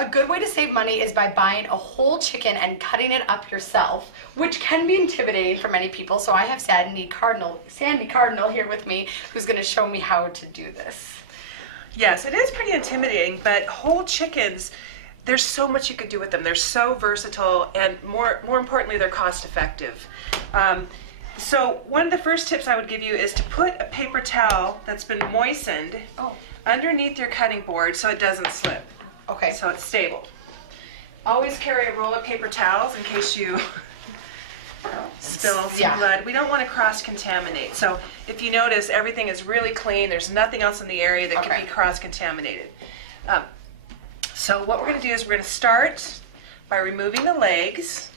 A good way to save money is by buying a whole chicken and cutting it up yourself, which can be intimidating for many people. So I have Sandee Cardinal here with me, who's going to show me how to do this. Yes, it is pretty intimidating, but whole chickens, there's so much you could do with them. They're so versatile, and more importantly, they're cost effective. So one of the first tips I would give you is to put a paper towel that's been moistened underneath your cutting board so it doesn't slip. Okay. So it's stable. Always carry a roll of paper towels in case you spill some blood. We don't want to cross-contaminate. So if you notice, everything is really clean. There's nothing else in the area that can be cross-contaminated. So what we're going to do is we're going to start by removing the legs.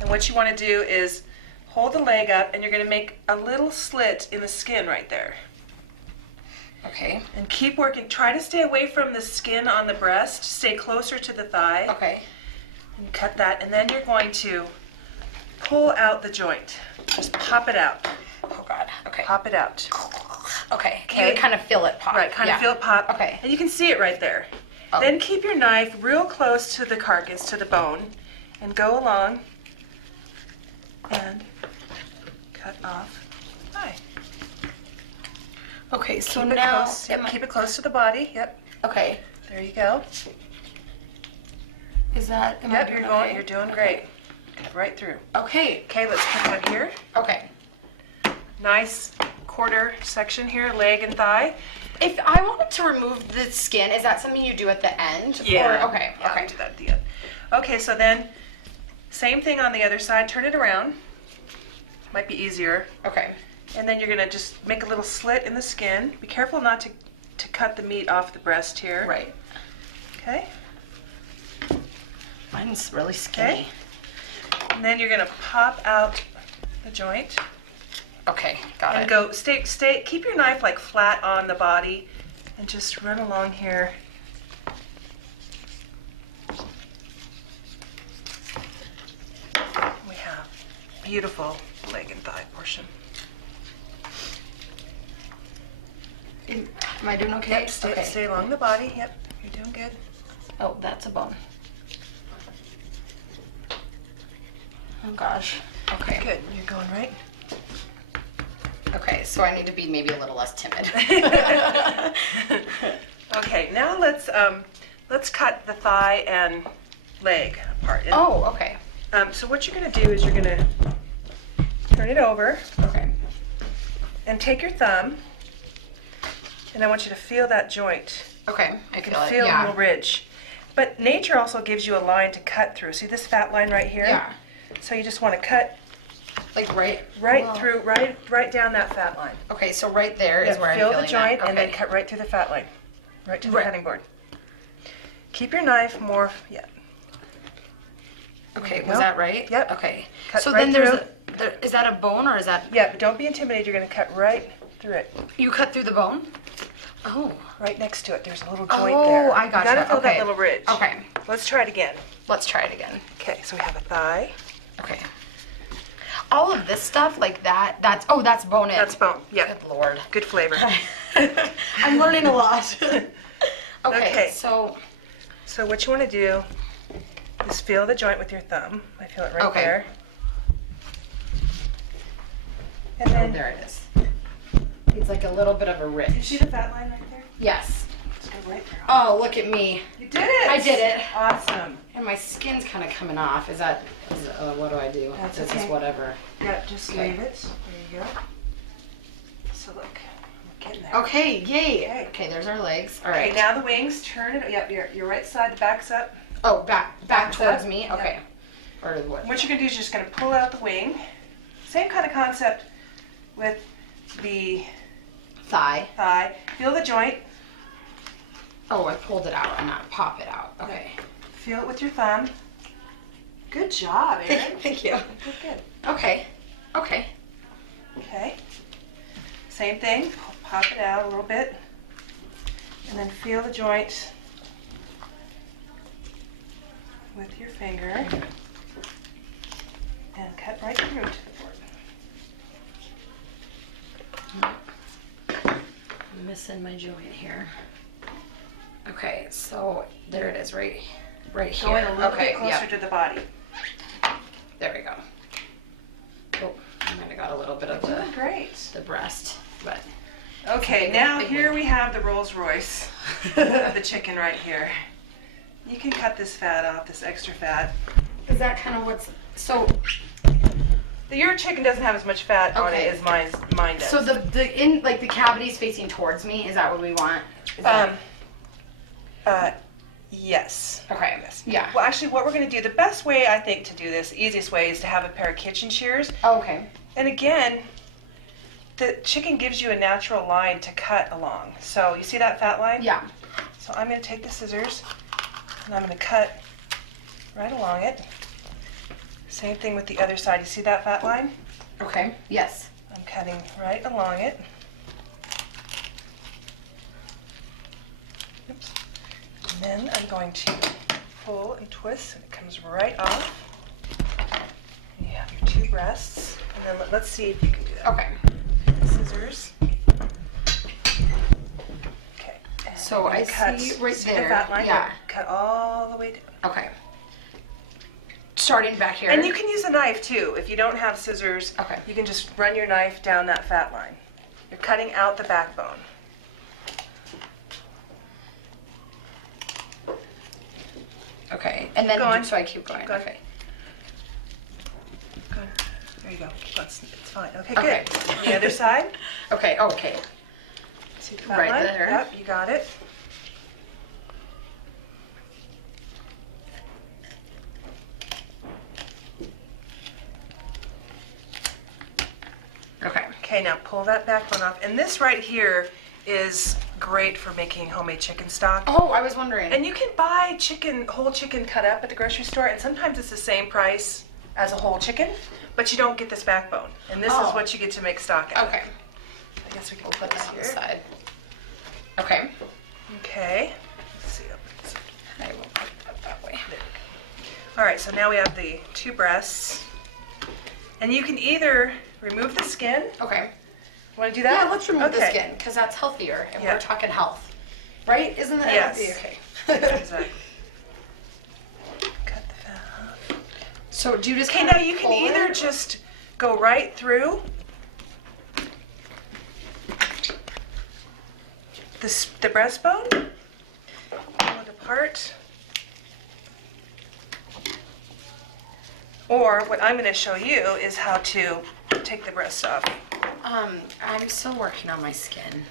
And what you want to do is hold the leg up, and you're going to make a little slit in the skin right there. Okay. And keep working. Try to stay away from the skin on the breast. Stay closer to the thigh. Okay. And cut that, and then you're going to pull out the joint. Just pop it out. Oh God. Okay. Pop it out. Okay. You kind of feel it pop. Right, kind of feel it pop. Okay. And you can see it right there. Oh. Then keep your knife real close to the carcass, to the bone, and go along and cut off the thigh. Okay, so keep now... It close. Yep, keep it close to the body. Yep. Okay. There you go. Is that... Yep, you're doing great. Cut right through. Okay. Okay, let's put that here. Okay. Nice quarter section here, leg and thigh. If I wanted to remove the skin, is that something you do at the end? Yeah. Or, okay. Yeah, Okay. do that at the end. Okay, so then same thing on the other side. Turn it around. Might be easier. Okay. And then you're going to just make a little slit in the skin. Be careful not to cut the meat off the breast here. Right. Okay. Mine's really skinny. Okay. And then you're going to pop out the joint. Okay, got it. And go, keep your knife like flat on the body and just run along here. We have beautiful leg and thigh portion. Am I doing okay? Yep, stay along the body. Yep, you're doing good. Oh, that's a bone. Oh gosh. Okay. Good, you're going right. Okay, so I need to be maybe a little less timid. Okay, now let's cut the thigh and leg apart. And, okay. so what you're going to do is you're going to turn it over. Okay. And take your thumb, and I want you to feel that joint. Okay, I feel it. Feel a little ridge. But nature also gives you a line to cut through. See this fat line right here? Yeah. So you just want to cut like right through, right down that fat line. Okay, so right there is where I'm feel feeling the joint that. and then cut right through the fat line, right to the cutting board. Keep your knife more. Yeah. Okay, was that right? Yep. Okay. Cut so right then is that a bone or is that? Yeah, but don't be intimidated. You're going to cut right through it. You cut through the bone? Oh. Right next to it. There's a little joint there. Oh, I gotcha. You got to feel that little ridge. Okay. Let's try it again. Let's try it again. Okay, so we have a thigh. Okay. All of this stuff like that's bone in. That's bone. Yeah. Good Lord. Good flavor. I'm learning a lot. Okay. So what you want to do is feel the joint with your thumb. I feel it right there. And then there it is. It's like a little bit of a ridge. You see the fat line right there? Yes. Let's go right there. Oh, look at me. You did it. I did it. Awesome. And my skin's kind of coming off. What do I do? That's this okay. is whatever. Yeah, just leave it. There you go. So look, we're getting there. Okay, yay. Okay, there's our legs. All right. Okay, now the wings. Turn it. Yep, your right side. The back's up. Oh, back towards up. me. Okay. Or what? What you're gonna do is just gonna pull out the wing. Same kind of concept with the thigh. Feel the joint. Oh, I pulled it out and not pop it out. Okay. Feel it with your thumb. Good job, Erin. Thank you. Good. Okay. Okay. Same thing. Pop it out a little bit. And then feel the joint with your finger. And cut right through to the board. I'm missing my joint here. Okay, so there it is, right here. Going a little okay, bit closer to the body. There we go. Oh, I might have got a little bit of Great. the breast, but. Okay, now here we have the Rolls Royce of the chicken right here. You can cut this fat off, this extra fat. Is that kind of what's, so. Your chicken doesn't have as much fat on it as mine does. So the cavity's facing towards me, is that what we want? Yes. Okay. Yes. Yeah. Well, actually, what we're going to do, the best way I think to do this, easiest way, is to have a pair of kitchen shears. Oh, okay. And again, the chicken gives you a natural line to cut along. So you see that fat line? Yeah. So I'm going to take the scissors and I'm going to cut right along it. Same thing with the other side. You see that fat line? Okay. Yes. I'm cutting right along it. Oops. And then I'm going to pull and twist, and it comes right off. And you have your two breasts. And then let's see if you can do that. Okay. Scissors. Okay. And So I see right see there. the fat line? Yeah. Cut all the way down. Okay. Starting back here. And you can use a knife too. If you don't have scissors, Okay. you can just run your knife down that fat line. You're cutting out the backbone. Okay. And then going. so I keep going. going. Okay. Good. There you go. It's fine. Okay, Okay. good. The other side. Okay. Okay. See the fat Right line? there. Yep, you got it. Okay. Okay, now pull that backbone off. And this right here is great for making homemade chicken stock. Oh, I was wondering. And you can buy whole chicken cut up at the grocery store, and sometimes it's the same price as a whole chicken, but you don't get this backbone. And this is what you get to make stock out of. Okay. I guess we can We'll put put this that on the here. side. Okay. Okay. Let's see. I'll put this- I will put it that way. There we go. All right, so now we have the two breasts. And you can either remove the skin. Okay. Want to do that? Yeah, let's remove the Okay. skin because that's healthier, and Yeah. we're talking health, right? Isn't that Yes. healthy? Okay. Exactly. Cut the fat off. So do you just Okay, kind now of you can pull either it? just go right through the breastbone, pull it apart, or what I'm going to show you is how to take the breast off. I'm still working on my skin.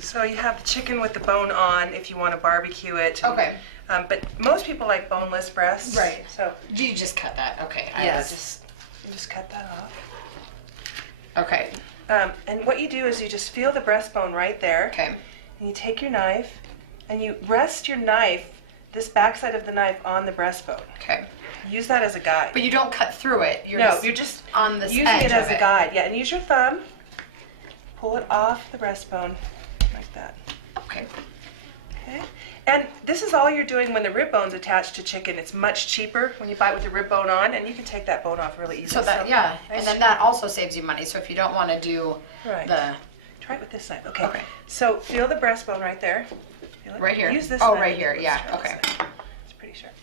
So you have the chicken with the bone on if you want to barbecue it. Okay. But most people like boneless breasts. Right. So Do you just cut that? Okay. I yes, you just cut that off. Okay. And what you do is you just feel the breastbone right there. Okay. And you take your knife and you rest your knife, this backside of the knife, on the breastbone. Okay. Use that as a guide. But you don't cut through it. You're just on this using edge it as of a guide. Yeah, and use your thumb. Pull it off the breastbone like that. Okay. Okay. And this is all you're doing when the rib bone's attached to chicken. It's much cheaper when you buy it with the rib bone on, and you can take that bone off really easily. So that nice. and then that also saves you money. So if you don't want to do Right. the Try it with this knife. Okay. Okay. So feel the breastbone right there. Feel it? right here. Use this Oh, knife. right here. Let's Yeah. try this Okay. knife. It's pretty sharp.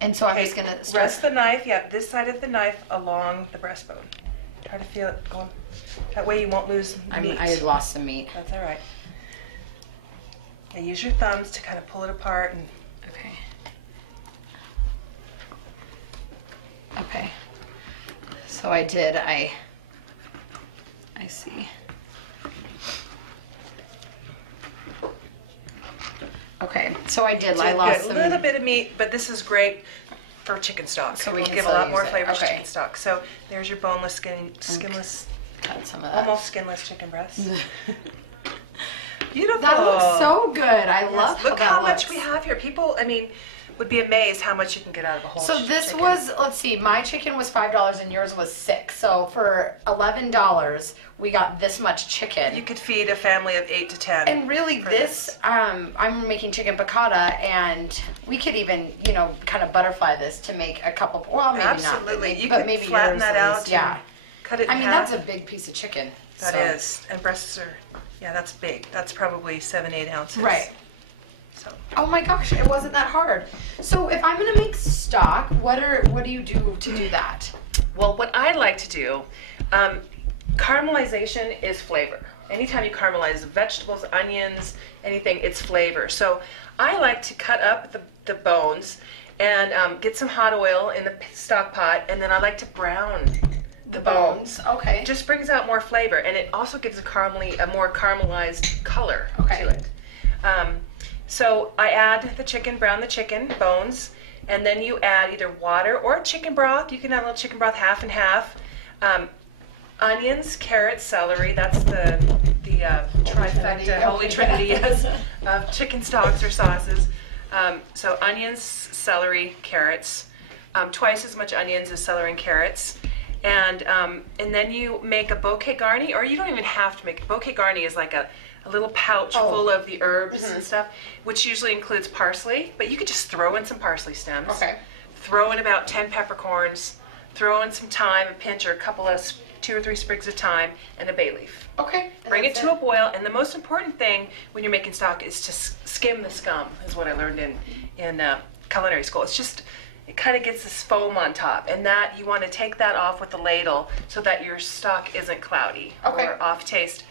And so I'm Okay, just gonna start. rest the knife, this side of the knife along the breastbone. Try to feel it going. That way you won't lose meat. I had lost some meat. That's all right. Now use your thumbs to kind of pull it apart and. Okay. Okay. So I did. I see. Okay. So I did. I lost a some. little bit of meat, but this is great for chicken stock. So we It'll can give a still lot use more it. flavor to Okay. chicken stock. So there's your boneless, skinless, Cut some of that. almost skinless chicken breast. Beautiful. That looks so good. I Yes, love look how how that much looks. we have here. People, would be amazed how much you can get out of a whole So chicken. this was, let's see, my chicken was $5 and yours was $6. So for $11, we got this much chicken. You could feed a family of 8 to 10. And really this, I'm making chicken piccata, and we could even, kind of butterfly this to make a couple, well, maybe Absolutely. not. You but could maybe flatten yours that is, out. Yeah. And cut it in I mean, half. that's a big piece of chicken. That so. is. And breasts are Yeah, that's big. That's probably 7-8 ounces. Right. So. Oh my gosh, it wasn't that hard. So if I'm gonna make stock, what do you do to do that? Well, what I like to do, caramelization is flavor. Anytime you caramelize vegetables, onions, anything, it's flavor. So I like to cut up the bones and get some hot oil in the stock pot, and then I like to brown the bones. Okay. It just brings out more flavor, and it also gives a more caramelized color to it. So I add the chicken, brown the chicken bones, and then you add either water or chicken broth. You can add a little chicken broth, half and half. Onions, carrots, celery. That's the trifecta, holy trinity, yes, of chicken stocks or sauces. So onions, celery, carrots. Twice as much onions as celery and carrots. And then you make a bouquet garni, or you don't even have to make it. Bouquet garni is like a little pouch full of the herbs and stuff, which usually includes parsley, but you could just throw in some parsley stems. Okay. Throw in about 10 peppercorns, throw in some thyme, a pinch or a couple of 2 or 3 sprigs of thyme, and a bay leaf. Okay. Bring it to a boil, and the most important thing when you're making stock is to skim the scum, is what I learned in culinary school. It's just, it kind of gets this foam on top, and that you want to take that off with the ladle so that your stock isn't cloudy or off taste.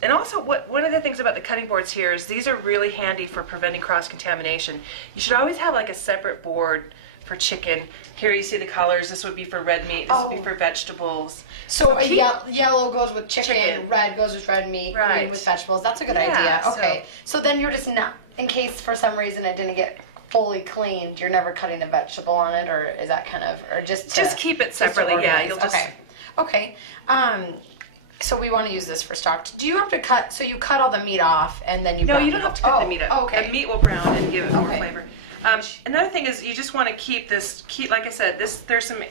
And also, one of the things about the cutting boards here is these are really handy for preventing cross-contamination. You should always have like a separate board for chicken. Here you see the colors. This would be for red meat. This would be for vegetables. So yellow goes with chicken, red goes with red meat, green with vegetables. That's a good idea. Okay. So then you're just not, in case for some reason it didn't get fully cleaned, you're never cutting a vegetable on it, or is that kind of, or just keep it separately. Yeah, you'll just. Okay. So we want to use this for stock. Do you have to cut? So you cut all the meat off and then you. No, you don't have to cut the meat off. Okay. The meat will brown and give it more flavor. Another thing is you just want to keep this. Like I said, there's some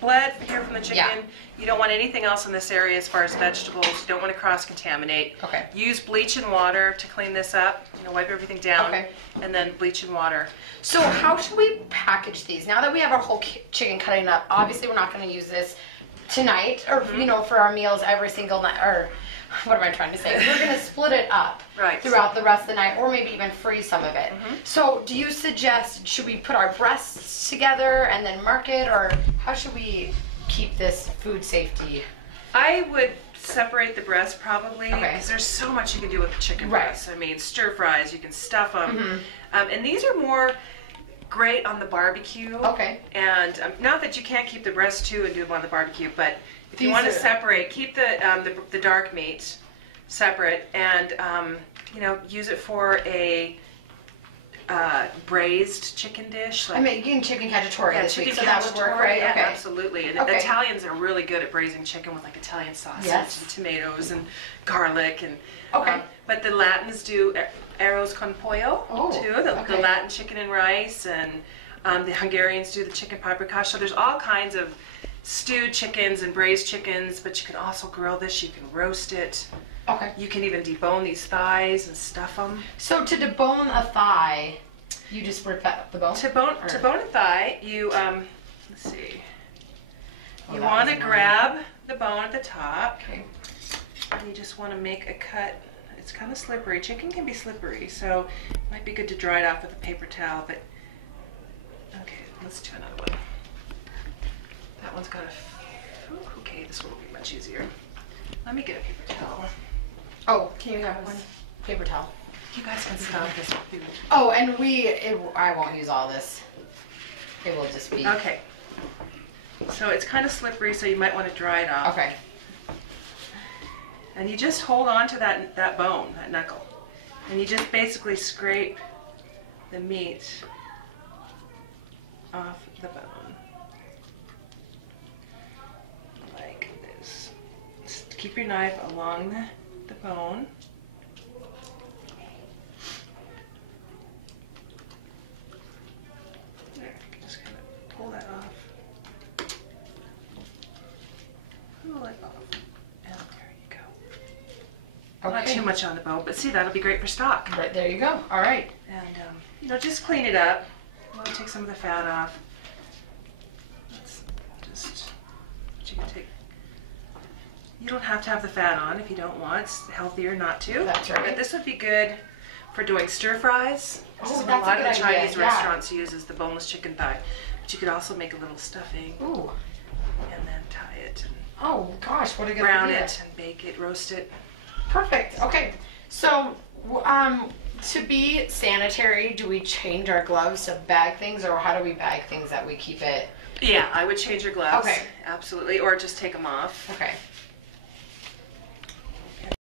blood here from the chicken. Yeah. You don't want anything else in this area as far as vegetables. You don't want to cross-contaminate. Okay. Use bleach and water to clean this up. Wipe everything down. Okay. And then bleach and water. So how should we package these? Now that we have our whole chicken cutting up, obviously we're not going to use this tonight or for our meals every single night, or what am I trying to say? We're going to split it up throughout the rest of the night, or maybe even freeze some of it. So do you suggest, should we put our breasts together and then mark it, or how should we keep this food safety? I would separate the breast probably, because there's so much you can do with the chicken breasts. I mean, stir fries, you can stuff them. And these are more great on the barbecue. Okay. And not that you can't keep the breast too and do them on the barbecue, but if you want to separate, keep the dark meat separate, and use it for a braised chicken dish. I'm making chicken cacciatore this week, so that would work, right? Yeah, absolutely. And Italians are really good at braising chicken with like Italian sausage and tomatoes and garlic and. But the Latins do arroz con pollo too. The Latin chicken and rice, and the Hungarians do the chicken paprikash. So there's all kinds of stewed chickens and braised chickens, but you can also grill this. You can roast it. Okay. You can even debone these thighs and stuff them. So to debone a thigh, you just rip out the bone? To bone a thigh, you let's see. You want to grab the bone at the top. Okay. And you just want to make a cut. It's kind of slippery. Chicken can be slippery, so it might be good to dry it off with a paper towel. But okay, let's do another one. That one's got a. Okay, this one will be much easier. Let me get a paper towel. Oh, can you have one paper towel? You guys can stop this. Oh, and I won't use all this. It will just be. Okay. So it's kind of slippery, so you might want to dry it off. Okay. And you just hold on to that bone, that knuckle. And you just basically scrape the meat off the bone. Like this. Just keep your knife along the bone. There, you can just kind of pull that off. Pull it off. Not too much on the bone, but see, that'll be great for stock. Right, there you go. All right. And, just clean it up. We'll take some of the fat off. Let's just, you can take You don't have to have the fat on if you don't want. It's healthier not to. That's right. But this would be good for doing stir fries. This is what a lot of the Chinese restaurants use, is the boneless chicken thigh. But you could also make a little stuffing. Ooh. And then tie it. And oh gosh, what a good brown idea. it and bake it, roast it. Perfect. Okay. So, to be sanitary, do we change our gloves to bag things, or how do we bag things that we keep it? Yeah, I would change your gloves. Okay. Absolutely. Or just take them off. Okay.